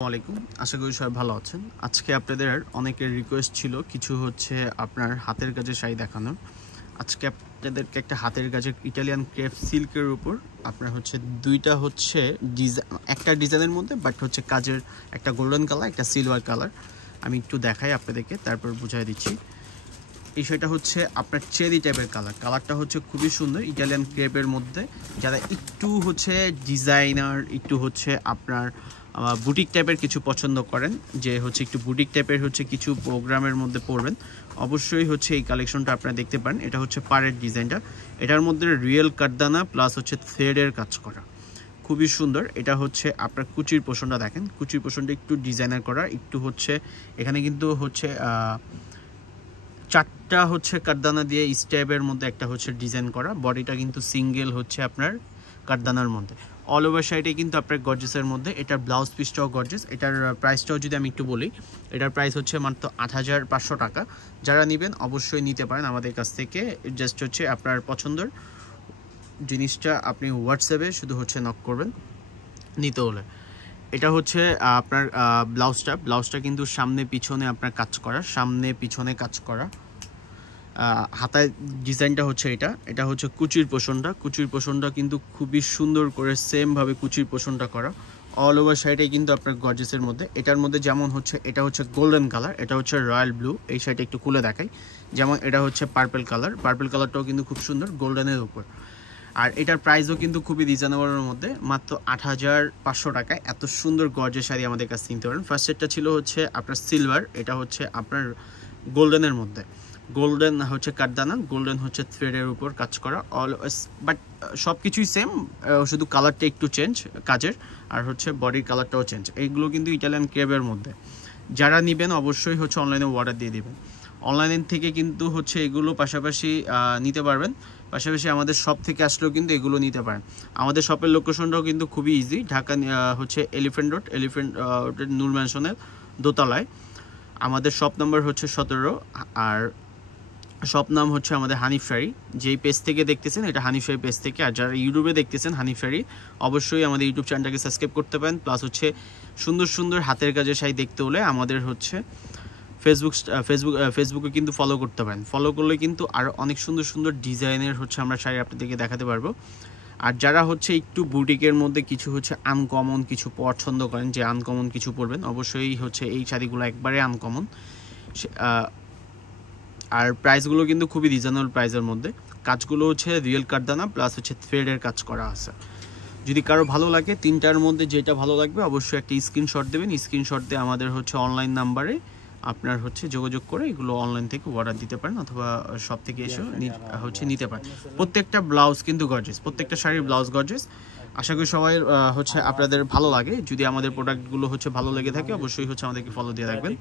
আসসালামু আলাইকুম, আশা করি সবাই ভালো আছেন। আজকে আপনাদের অনেকের রিকোয়েস্ট ছিল কিছু আপনার হাতের কাজের শাড়ি দেখানোর। আজকে আপনাদেরকে একটা হাতের কাজের ইটালিয়ান ক্রেপ সিল্কের উপর আপনার দুইটা একটা ডিজাইনের মধ্যে বাট কাজের একটা গোল্ডেন কালার, একটা সিলভার কালার। আমি একটু দেখাই আপনাদেরকে, তারপর বুঝাই দিচ্ছি। এই শাড়িটা আপনার চেরি টাইপের কালারটা খুবই সুন্দর ইটালিয়ান ক্রেপের মধ্যে। যারা একটু ডিজাইনার, একটু আপনার বুটিক টাইপের কিছু পছন্দ করেন, যে একটু বুটিক টাইপের কিছু প্রোগ্রামের মধ্যে পড়বেন, অবশ্যই এই কালেকশনটা আপনারা দেখতে পারেন। এটা পাড়ের ডিজাইনটা, এটার মধ্যে রিয়েল কাঠদানা প্লাস থ্রেডের কাজ করা, খুবই সুন্দর। এটা আপনার কুচির পোষণটা দেখেন, কুচির পোষণটা একটু ডিজাইনার করা, একটু এখানে কিন্তু চারটা কাঠদানা দিয়ে স্টেপের মধ্যে একটা ডিজাইন করা। বডিটা কিন্তু সিঙ্গেল আপনার কাঠদানার মধ্যে। অল ওভার সাইডে কিন্তু আপনার গর্জেসের মধ্যে। এটার ব্লাউজ পিসটাও গর্জেস। এটার প্রাইসটাও যদি আমি একটু বলি, এটার প্রাইস মাত্র ৮৫০০ টাকা। যারা নেবেন অবশ্যই নিতে পারেন আমাদের কাছ থেকে। জাস্ট আপনার পছন্দের জিনিসটা আপনি হোয়াটসঅ্যাপে শুধু নক করবেন নিতে হলে। এটা আপনার ব্লাউজটা কিন্তু সামনে পিছনে আপনার কাজ করা, সামনে পিছনে কাজ করা। হাতায় ডিজাইনটা এটা কুচির পোষণটা কিন্তু খুবই সুন্দর করে সেমভাবে কুচির পোষণটা করা। অল ওভার সাইডে কিন্তু আপনার গর্জেসের মধ্যে। এটার মধ্যে যেমন এটা গোল্ডেন কালার, এটা রয়্যাল ব্লু। এই সাইডে একটু খুলে দেখাই। যেমন এটা পার্পল কালারটাও কিন্তু খুব সুন্দর গোল্ডেনের উপর। আর এটার প্রাইসও কিন্তু খুবই রিজনেবলের মধ্যে, মাত্র ৮৫০০ টাকায় এত সুন্দর গর্জেস শাড়ি আমাদের কাছে কিনতে পারেন। ফার্স্ট সেটটা ছিল আপনার সিলভার, এটা আপনার গোল্ডেনের মধ্যে। গোল্ডেন কাঠদানা, গোল্ডেন থ্রেডের উপর কাজ করা। বাট সব কিছুই সেম, শুধু কালারটা একটু চেঞ্জ কাজের, আর বডির কালারটাও চেঞ্জ। এইগুলো কিন্তু ইটালিয়ান ক্রেপের মধ্যে। যারা নেবেন অবশ্যই অনলাইনে অর্ডার দিয়ে দেবেন। অনলাইন থেকে কিন্তু এগুলো পাশাপাশি নিতে পারবেন, পাশাপাশি আমাদের শপ থেকে আসলেও কিন্তু এগুলো নিতে পারেন। আমাদের শপের লোকেশনটাও কিন্তু খুবই ইজি। ঢাকা এলিফ্যান্ট রোড, নূর ম্যানশনের দোতলায়। আমাদের শপ নাম্বার 17, আর শপ নাম আমাদের হানিফ শাড়ি। যেই পেজ থেকে দেখতেছেন এটা হানিফ শাড়ি পেজ থেকে। আর যারা ইউটিউবে দেখতেছেন হানিফ শাড়ি, অবশ্যই আমাদের ইউটিউব চ্যানেলটাকে সাবস্ক্রাইব করতে পারেন। প্লাস সুন্দর সুন্দর হাতের কাজের শাড়ি দেখতে হলে আমাদের ফেসবুকে কিন্তু ফলো করতে পারেন। ফলো করলে কিন্তু আরও অনেক সুন্দর সুন্দর ডিজাইনের আমরা শাড়ি আপনাদেরকে দেখাতে পারবো। আর যারা একটু বুটিকের মধ্যে কিছু আনকমন কিছু পছন্দ করেন, যে আনকমন কিছু পরবেন, অবশ্যই এই শাড়িগুলো একবারে আনকমন। আর প্রাইসগুলো কিন্তু খুবই রিজনেবল প্রাইসের মধ্যে। কাজগুলো রিয়েল কাঠদানা প্লাস থ্রেডের কাজ করা আছে। যদি কারো ভালো লাগে, তিনটার মধ্যে যেটা ভালো লাগবে অবশ্যই একটা স্ক্রিনশট দেবেন। স্ক্রিনশট দিয়ে আমাদের অনলাইন নাম্বারে আপনার যোগাযোগ করে এগুলো অনলাইন থেকে অর্ডার দিতে পারেন, অথবা শপ থেকে এসেও নিতে পারেন। প্রত্যেকটা ব্লাউজ কিন্তু গর্জেস, প্রত্যেকটা শাড়ির ব্লাউজ গর্জেস। আশা করি সবাই আপনাদের ভালো লাগে। যদি আমাদের প্রোডাক্টগুলো ভালো লেগে থাকে, অবশ্যই আমাদেরকে ফলো দিয়ে রাখবেন।